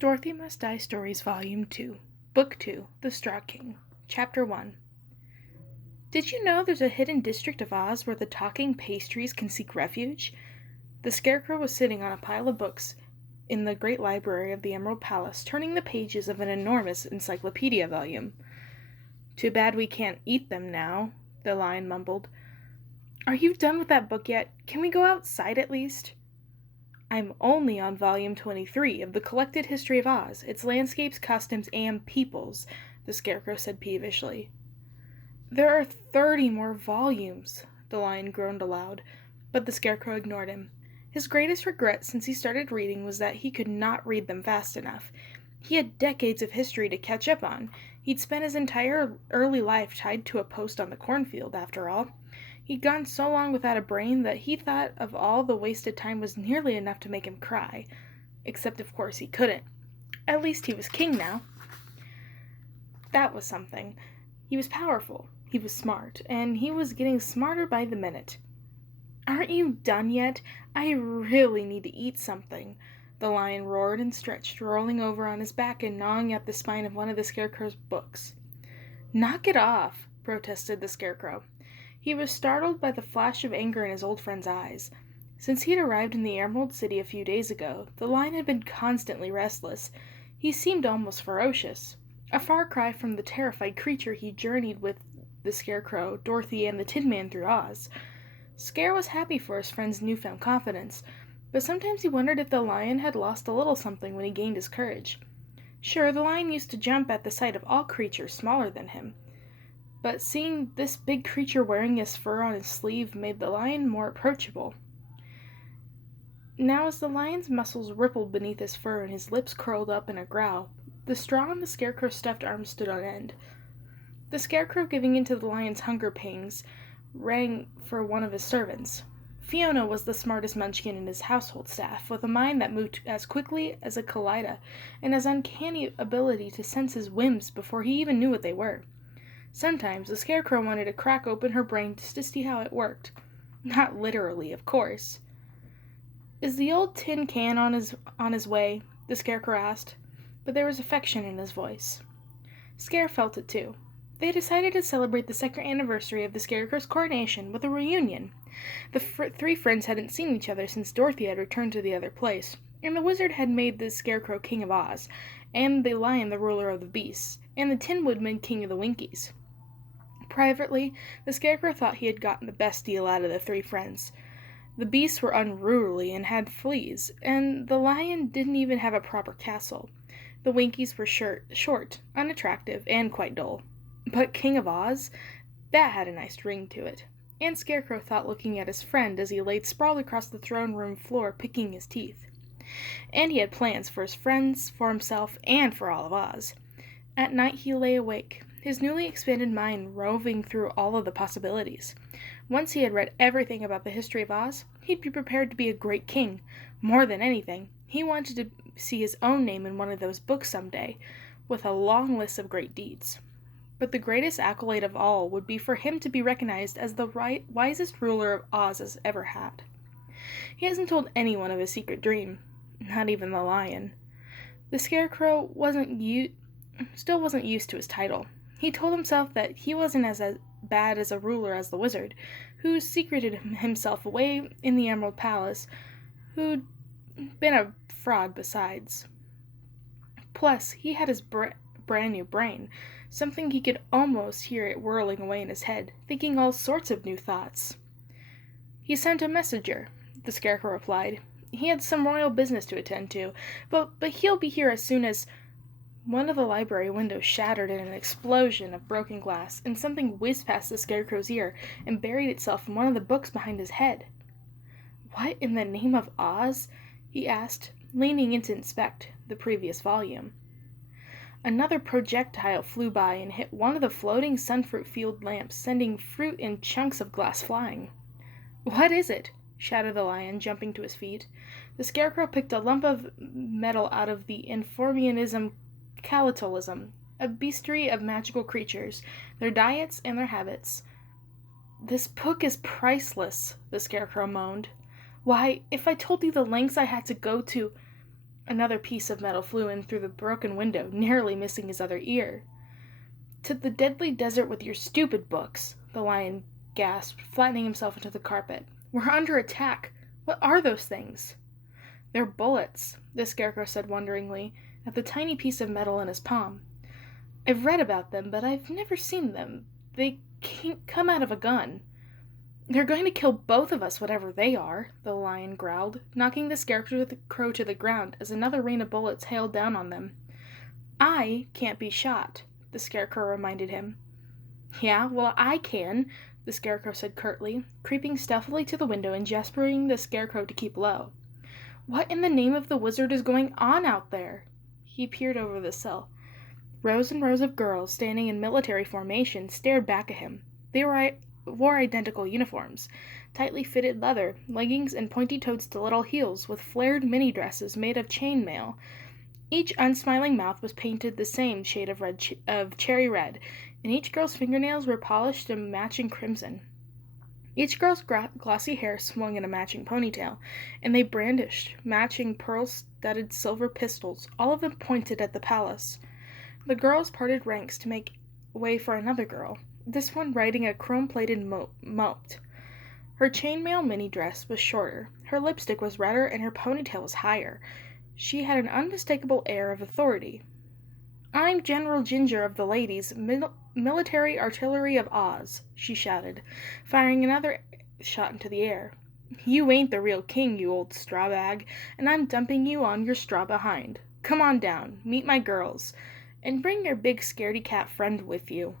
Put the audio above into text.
Dorothy Must Die Stories Volume 2, Book 2, The Straw King, Chapter 1. Did you know there's a hidden district of Oz where the talking pastries can seek refuge? The Scarecrow was sitting on a pile of books in the great library of the Emerald Palace, turning the pages of an enormous encyclopedia volume. Too bad we can't eat them now, the lion mumbled. Are you done with that book yet? Can we go outside at least? I'm only on volume 23 of the Collected History of Oz, its landscapes, costumes, and peoples, the Scarecrow said peevishly. There are 30 more volumes, the lion groaned aloud, but the Scarecrow ignored him. His greatest regret since he started reading was that he could not read them fast enough. He had decades of history to catch up on. He'd spent his entire early life tied to a post on the cornfield, after all. He'd gone so long without a brain that he thought of all the wasted time was nearly enough to make him cry. Except, of course, he couldn't. At least he was king now. That was something. He was powerful, he was smart, and he was getting smarter by the minute. Aren't you done yet? I really need to eat something. The lion roared and stretched, rolling over on his back and gnawing at the spine of one of the Scarecrow's books. Knock it off, protested the Scarecrow. He was startled by the flash of anger in his old friend's eyes. Since he had arrived in the Emerald City a few days ago, the lion had been constantly restless. He seemed almost ferocious, a far cry from the terrified creature he journeyed with the Scarecrow, Dorothy, and the Tin Man through Oz. Scare was happy for his friend's newfound confidence, but sometimes he wondered if the lion had lost a little something when he gained his courage. Sure, the lion used to jump at the sight of all creatures smaller than him, but seeing this big creature wearing his fur on his sleeve made the lion more approachable. Now, as the lion's muscles rippled beneath his fur and his lips curled up in a growl, the straw on the Scarecrow's stuffed arm stood on end. The Scarecrow, giving in to the lion's hunger pangs, rang for one of his servants. Fiona was the smartest munchkin in his household staff, with a mind that moved as quickly as a kaleida, and an uncanny ability to sense his whims before he even knew what they were. Sometimes the Scarecrow wanted to crack open her brain just to see how it worked. Not literally, of course. Is the old tin can on his way? The Scarecrow asked, but there was affection in his voice. Scare felt it too. They decided to celebrate the second anniversary of the Scarecrow's coronation with a reunion. The three friends hadn't seen each other since Dorothy had returned to the other place, and the Wizard had made the Scarecrow King of Oz, and the Lion the ruler of the beasts, and the Tin Woodman King of the Winkies. Privately, the Scarecrow thought he had gotten the best deal out of the three friends. The beasts were unruly and had fleas, and the lion didn't even have a proper castle. The Winkies were short, unattractive, and quite dull. But King of Oz? That had a nice ring to it. And Scarecrow thought, looking at his friend as he laid sprawled across the throne room floor picking his teeth. And he had plans for his friends, for himself, and for all of Oz. At night he lay awake, his newly expanded mind roving through all of the possibilities. Once he had read everything about the history of Oz, he'd be prepared to be a great king. More than anything, he wanted to see his own name in one of those books someday, with a long list of great deeds. But the greatest accolade of all would be for him to be recognized as the wisest ruler of Oz has ever had. He hasn't told anyone of his secret dream, not even the lion. The Scarecrow still wasn't used to his title. He told himself that he wasn't as bad as a ruler as the Wizard, who secreted himself away in the Emerald Palace, who'd been a fraud besides. Plus, he had his brand new brain, something he could almost hear it whirling away in his head, thinking all sorts of new thoughts. He sent a messenger, the Scarecrow replied. He had some royal business to attend to, but he'll be here as soon as... One of the library windows shattered in an explosion of broken glass, and something whizzed past the Scarecrow's ear and buried itself in one of the books behind his head. What in the name of Oz? He asked, leaning in to inspect the previous volume. Another projectile flew by and hit one of the floating sunfruit field lamps, sending fruit and chunks of glass flying. What is it? Shouted the lion, jumping to his feet. The Scarecrow picked a lump of metal out of the Informianism Calatolism, a bestiary of magical creatures, their diets, and their habits. This book is priceless, the Scarecrow moaned. Why, if I told you the lengths I had to go to... Another piece of metal flew in through the broken window, narrowly missing his other ear. "To the deadly desert with your stupid books," the lion gasped, flattening himself into the carpet. "We're under attack. What are those things?" "They're bullets," the Scarecrow said wonderingly, at the tiny piece of metal in his palm. "I've read about them, but I've never seen them. They can't come out of a gun." "They're going to kill both of us, whatever they are," the lion growled, knocking the Scarecrow to the ground as another rain of bullets hailed down on them. "I can't be shot," the Scarecrow reminded him. "Yeah, well, I can," the Scarecrow said curtly, creeping stealthily to the window and gesturing the Scarecrow to keep low. "What in the name of the wizard is going on out there?" He peered over the sill. Rows and rows of girls, standing in military formation, stared back at him. They wore identical uniforms, tightly fitted leather, leggings, and pointy-toed stiletto heels with flared mini-dresses made of chain mail. Each unsmiling mouth was painted the same shade of cherry red, and each girl's fingernails were polished a matching crimson. Each girl's glossy hair swung in a matching ponytail, and they brandished matching pearl-studded silver pistols, all of them pointed at the palace. The girls parted ranks to make way for another girl, this one riding a chrome-plated moat. Her chainmail mini-dress was shorter, her lipstick was redder, and her ponytail was higher. She had an unmistakable air of authority. "I'm General Ginger of the Ladies, Military Artillery of Oz," she shouted, firing another shot into the air. "You ain't the real king, you old straw bag, and I'm dumping you on your straw behind. Come on down, meet my girls, and bring your big scaredy cat friend with you."